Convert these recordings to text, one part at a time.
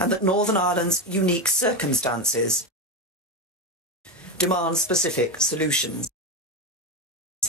and that Northern Ireland's unique circumstances demand specific solutions.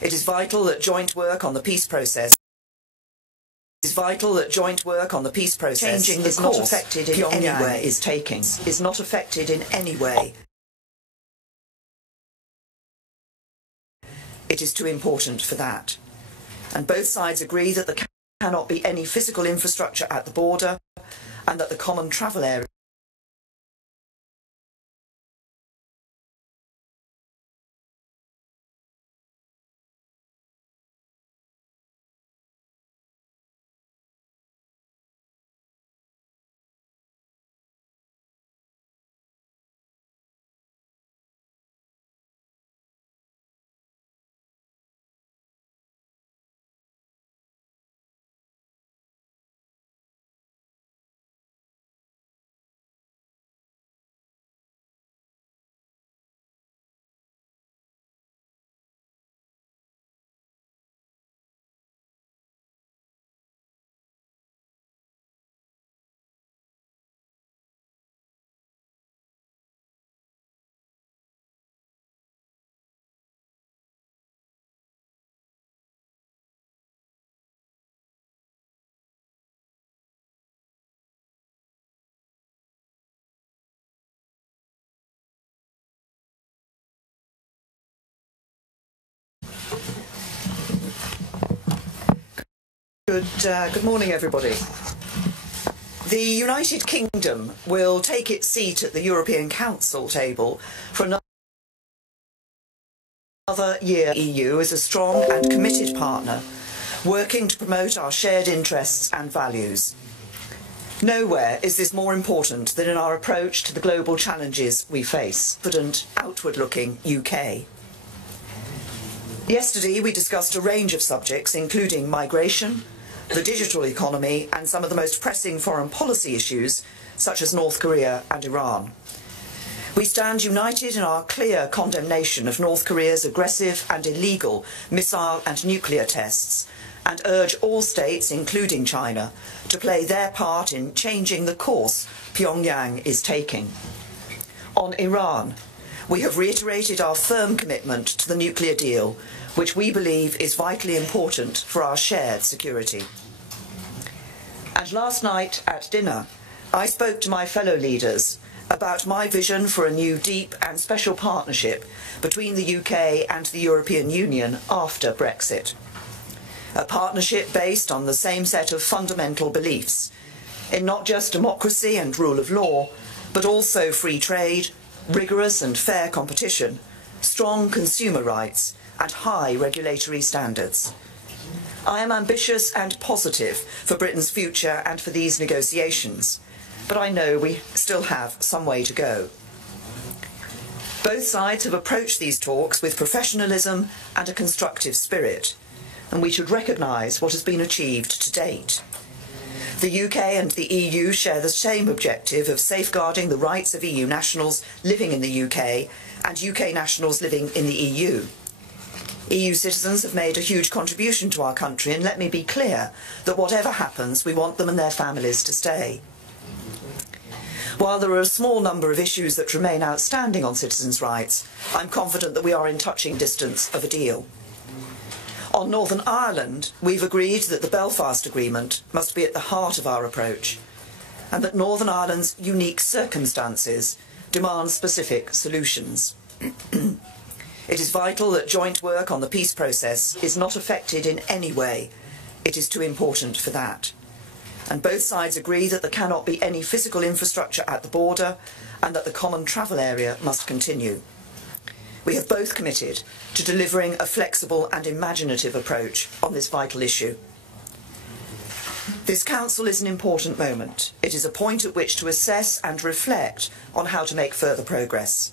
It is vital that joint work on the peace process changing the course Pyongyang is taking is not affected in any way. It is too important for that. And both sides agree that there cannot be any physical infrastructure at the border and that the common travel area Good morning, everybody. The United Kingdom will take its seat at the European Council table for another year. The EU is a strong and committed partner, working to promote our shared interests and values. Nowhere is this more important than in our approach to the global challenges we face. Confident, outward-looking UK. Yesterday we discussed a range of subjects, including migration, the digital economy, and some of the most pressing foreign policy issues, such as North Korea and Iran. We stand united in our clear condemnation of North Korea's aggressive and illegal missile and nuclear tests, and urge all states, including China, to play their part in changing the course Pyongyang is taking. On Iran, we have reiterated our firm commitment to the nuclear deal, which we believe is vitally important for our shared security. And last night at dinner, I spoke to my fellow leaders about my vision for a new deep and special partnership between the UK and the European Union after Brexit. A partnership based on the same set of fundamental beliefs in not just democracy and rule of law, but also free trade, rigorous and fair competition, strong consumer rights, and high regulatory standards. I am ambitious and positive for Britain's future and for these negotiations, but I know we still have some way to go. Both sides have approached these talks with professionalism and a constructive spirit, and we should recognise what has been achieved to date. The UK and the EU share the same objective of safeguarding the rights of EU nationals living in the UK and UK nationals living in the EU. EU citizens have made a huge contribution to our country, and let me be clear that whatever happens, we want them and their families to stay. While there are a small number of issues that remain outstanding on citizens' rights, I'm confident that we are in touching distance of a deal. On Northern Ireland, we've agreed that the Belfast Agreement must be at the heart of our approach, and that Northern Ireland's unique circumstances demand specific solutions. It is vital that joint work on the peace process is not affected in any way. It is too important for that. And both sides agree that there cannot be any physical infrastructure at the border and that the common travel area must continue. We have both committed to delivering a flexible and imaginative approach on this vital issue. This Council is an important moment. It is a point at which to assess and reflect on how to make further progress.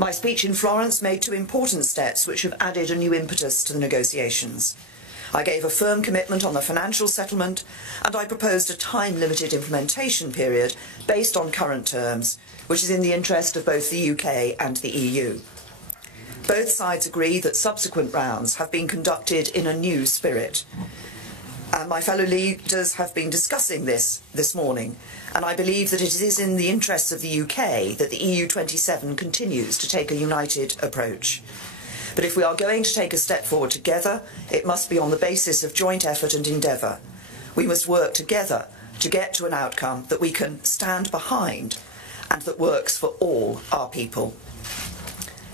My speech in Florence made two important steps which have added a new impetus to the negotiations. I gave a firm commitment on the financial settlement, and I proposed a time-limited implementation period based on current terms, which is in the interest of both the UK and the EU. Both sides agree that subsequent rounds have been conducted in a new spirit, My fellow leaders have been discussing this morning, and I believe that it is in the interests of the UK that the EU27 continues to take a united approach. But if we are going to take a step forward together, it must be on the basis of joint effort and endeavour. We must work together to get to an outcome that we can stand behind and that works for all our people.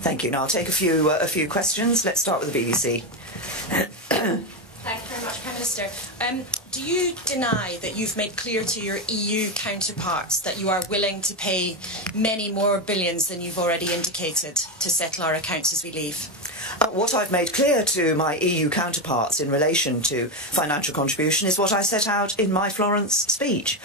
Thank you. Now I'll take a few questions. Let's start with the BBC. Thank you very much, Prime Minister. Do you deny that you've made clear to your EU counterparts that you are willing to pay many more billions than you've already indicated to settle our accounts as we leave? What I've made clear to my EU counterparts in relation to financial contribution is what I set out in my Florence speech,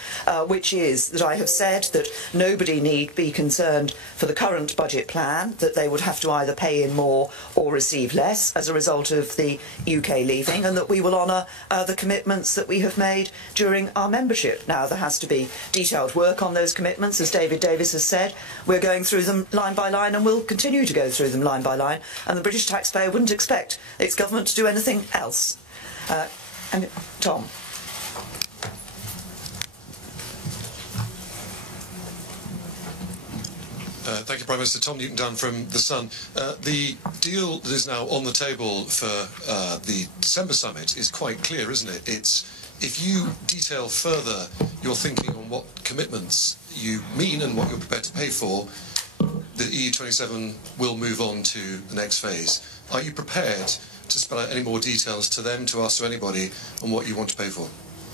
which is that I have said that nobody need be concerned for the current budget plan, that they would have to either pay in more or receive less as a result of the UK leaving, and that we will honour the commitments that we have made during our membership. Now, there has to be detailed work on those commitments, as David Davis has said. We're going through them line by line and will continue to go through them line by line, and the British taxpayer wouldn't expect its government to do anything else. And Tom. Thank you, Prime Minister. Tom Newton-Dunn from The Sun. The deal that is now on the table for the December summit is quite clear, isn't it? It's if you detail further your thinking on what commitments you mean and what you're prepared to pay for, the EU27 will move on to the next phase. Are you prepared to spell out any more details to them, to us, to anybody, on what you want to pay for?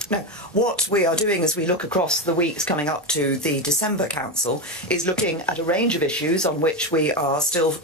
No, what we are doing as we look across the weeks coming up to the December Council is looking at a range of issues on which we are still,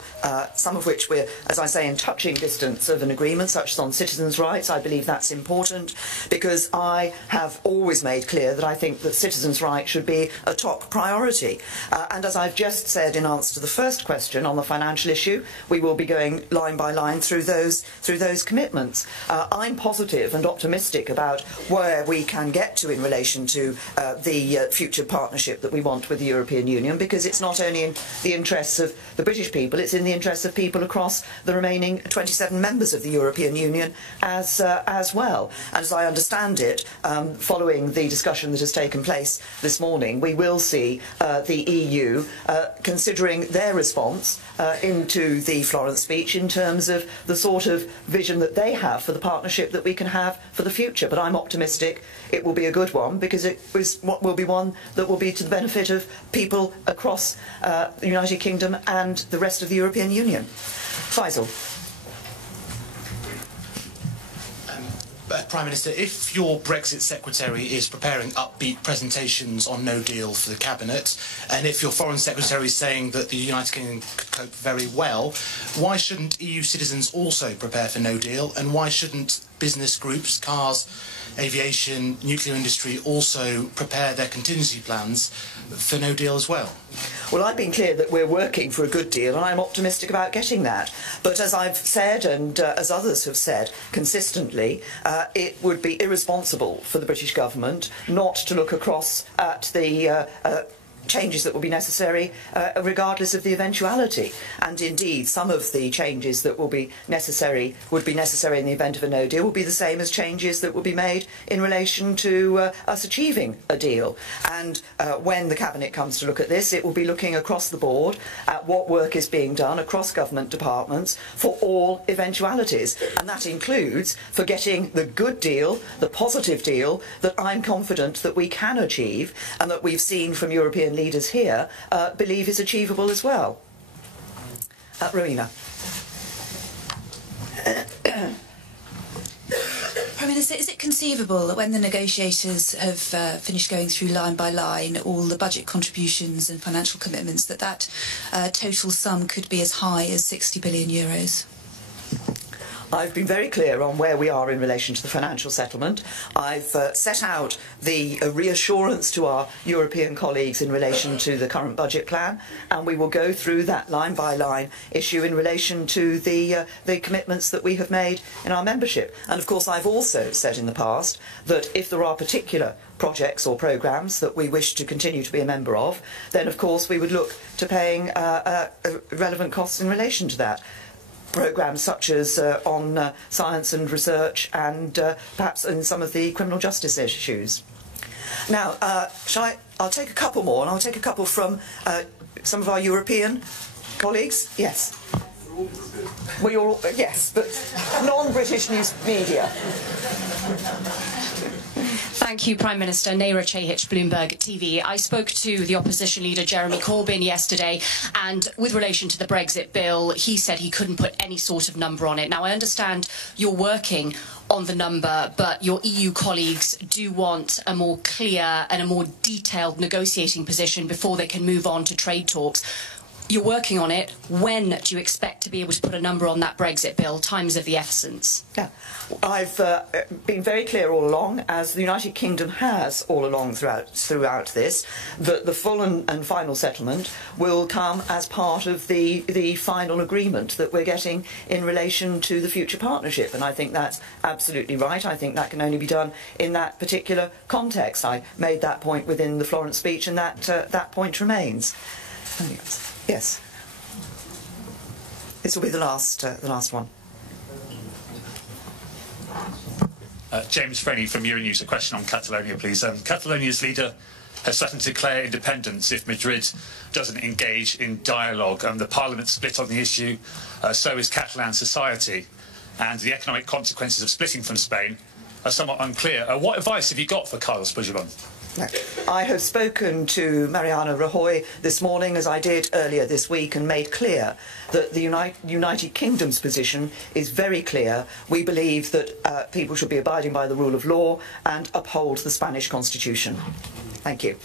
some of which we're, as I say, in touching distance of an agreement, such as on citizens' rights. I believe that's important because I have always made clear that I think that citizens' rights should be a top priority. And as I've just said in answer to the first question on the financial issue, we will be going line by line through those commitments. I'm positive and optimistic about where we can get to in relation to the future partnership that we want with the European Union, because it's not only in the interests of the British people, it's in the interests of people across the remaining 27 members of the European Union as well. And as I understand it, following the discussion that has taken place this morning, we will see the EU considering their response into the Florence speech in terms of the sort of vision that they have for the partnership that we can have for the future. But I'm optimistic it will be a good one, because it will be one that will be to the benefit of people across the United Kingdom and the rest of the European Union. Faisal. Prime Minister, if your Brexit Secretary is preparing upbeat presentations on no deal for the Cabinet, and if your Foreign Secretary is saying that the United Kingdom could cope very well, why shouldn't EU citizens also prepare for no deal, and why shouldn't business groups, cars, aviation, nuclear industry also prepare their contingency plans for no deal as well? Well, I've been clear that we're working for a good deal, and I'm optimistic about getting that. But as I've said, and as others have said consistently, it would be irresponsible for the British government not to look across at the changes that will be necessary regardless of the eventuality. And indeed, some of the changes that would be necessary in the event of a no deal will be the same as changes that will be made in relation to us achieving a deal. And when the Cabinet comes to look at this, it will be looking across the board at what work is being done across government departments for all eventualities. And that includes for getting the good deal, the positive deal that I'm confident that we can achieve and that we've seen from European leaders here believe is achievable as well. Rowena. Prime Minister, is it conceivable that when the negotiators have finished going through line by line all the budget contributions and financial commitments, that total sum could be as high as €60 billion? I've been very clear on where we are in relation to the financial settlement. I've set out the reassurance to our European colleagues in relation to the current budget plan, and we will go through that line by line issue in relation to the commitments that we have made in our membership. And of course, I've also said in the past that if there are particular projects or programmes that we wish to continue to be a member of, then of course we would look to paying relevant costs in relation to that. programmes such as on science and research and perhaps in some of the criminal justice issues. Now, I'll take a couple more, and I'll take a couple from some of our European colleagues. Yes. Well, you're all, yes, but non-British news media. Thank you, Prime Minister. Naira Chehich, Bloomberg TV. I spoke to the opposition leader Jeremy Corbyn yesterday, and with relation to the Brexit bill, he said he couldn't put any sort of number on it. Now, I understand you're working on the number, but your EU colleagues do want a more clear and a more detailed negotiating position before they can move on to trade talks. You're working on it. When do you expect to be able to put a number on that Brexit bill? Time is of the essence. Yeah. I've been very clear all along, as the United Kingdom has all along throughout this, that the full and final settlement will come as part of the final agreement that we're getting in relation to the future partnership. And I think that's absolutely right. I think that can only be done in that particular context. I made that point within the Florence speech, and that point remains. Yes. This will be the last one. James Frenny from Euronews. A question on Catalonia, please. Catalonia's leader has threatened to declare independence if Madrid doesn't engage in dialogue. The Parliament split on the issue, so is Catalan society, and the economic consequences of splitting from Spain are somewhat unclear. What advice have you got for Carlos Puigdemont? No. I have spoken to Mariano Rajoy this morning, as I did earlier this week, and made clear that the United Kingdom's position is very clear. We believe that people should be abiding by the rule of law and uphold the Spanish Constitution. Thank you.